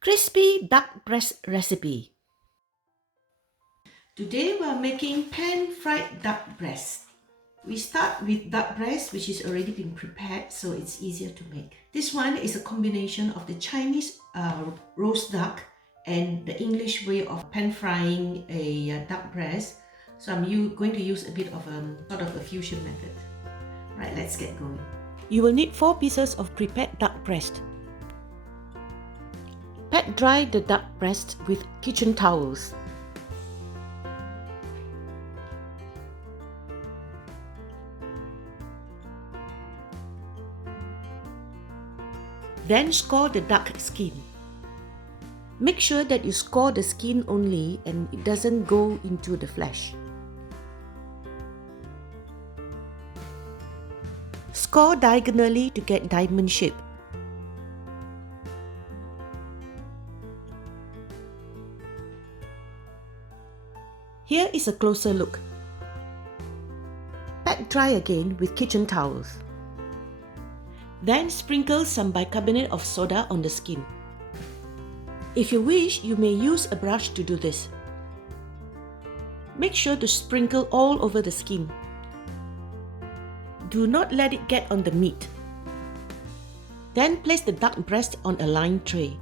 Crispy duck breast recipe. Today we are making pan-fried duck breast. We start with duck breast, which is already been prepared, so it's easier to make. This one is a combination of the Chinese roast duck and the English way of pan-frying a duck breast. So I'm going to use a bit of sort of a fusion method. Right, let's get going. You will need 4 pieces of prepared duck breast. Pat dry the duck breast with kitchen towels. Then score the duck skin. Make sure that you score the skin only and it doesn't go into the flesh. Score diagonally to get diamond shape. Here is a closer look. Pat dry again with kitchen towels. Then sprinkle some bicarbonate of soda on the skin. If you wish, you may use a brush to do this. Make sure to sprinkle all over the skin. Do not let it get on the meat. Then place the duck breast on a lined tray.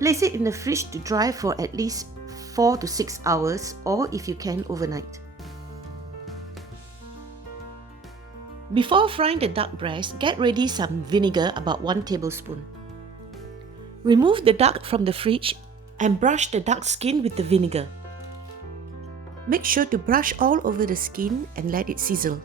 Place it in the fridge to dry for at least 4 to 6 hours, or if you can, overnight. Before frying the duck breast, get ready some vinegar, about 1 tablespoon. Remove the duck from the fridge and brush the duck skin with the vinegar. Make sure to brush all over the skin and let it sizzle.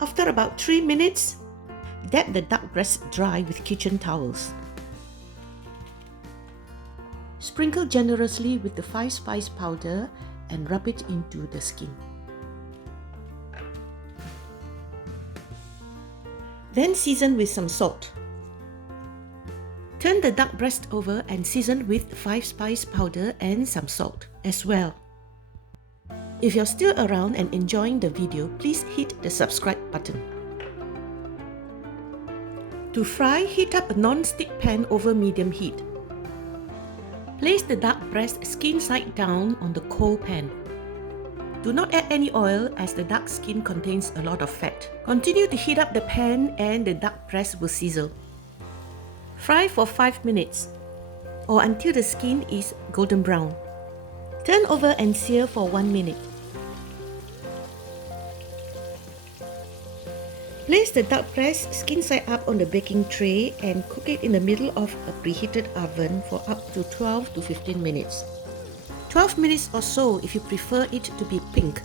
After about 3 minutes, dab the duck breast dry with kitchen towels. Sprinkle generously with the 5-spice powder and rub it into the skin. Then season with some salt. Turn the duck breast over and season with 5-spice powder and some salt as well. If you're still around and enjoying the video, please hit the subscribe button. To fry, heat up a non-stick pan over medium heat. Place the duck breast skin side down on the cold pan. Do not add any oil as the duck skin contains a lot of fat. Continue to heat up the pan and the duck breast will sizzle. Fry for 5 minutes or until the skin is golden brown. Turn over and sear for 1 minute. Place the duck breast skin side up on the baking tray and cook it in the middle of a preheated oven for up to 12 to 15 minutes. 12 minutes or so if you prefer it to be pink.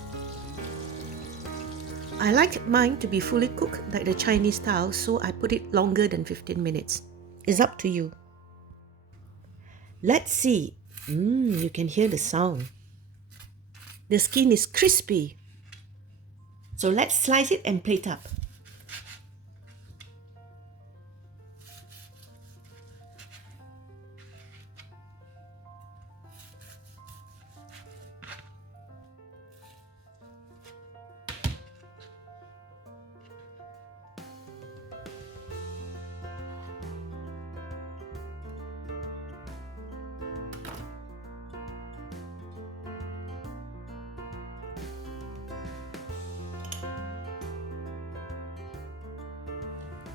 I like mine to be fully cooked like the Chinese style, so I put it longer than 15 minutes. It's up to you. Let's see. You can hear the sound. The skin is crispy. So let's slice it and plate up.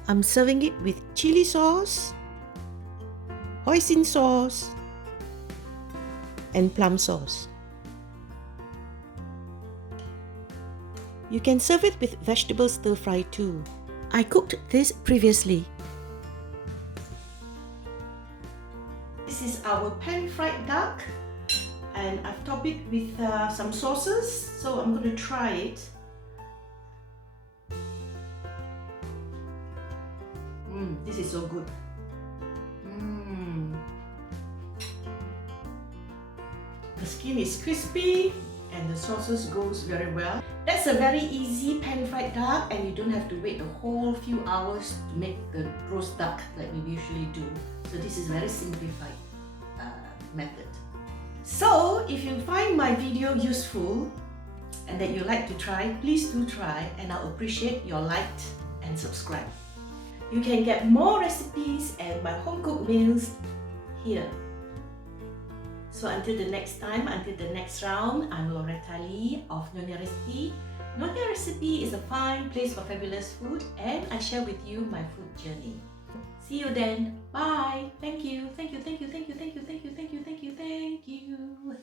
I'm serving it with chili sauce, hoisin sauce, and plum sauce. You can serve it with vegetable stir fry too. I cooked this previously. This is our pan-fried duck, and I've topped it with some sauces, so I'm going to try it. This is so good. The skin is crispy and the sauces goes very well. That's a very easy pan-fried duck, and you don't have to wait a whole few hours to make the roast duck like we usually do. So this is very simplified method. So if you find my video useful and that you like to try, please do try, and I'll appreciate your like and subscribe. You can get more recipes and my home cooked meals here. So until the next time, until the next round, I'm Loretta Lee of Nyonya Recipe. Nyonya Recipe is a fine place for fabulous food, and I share with you my food journey. See you then. Bye. Thank you. Thank you. Thank you. Thank you. Thank you. Thank you. Thank you. Thank you. Thank you.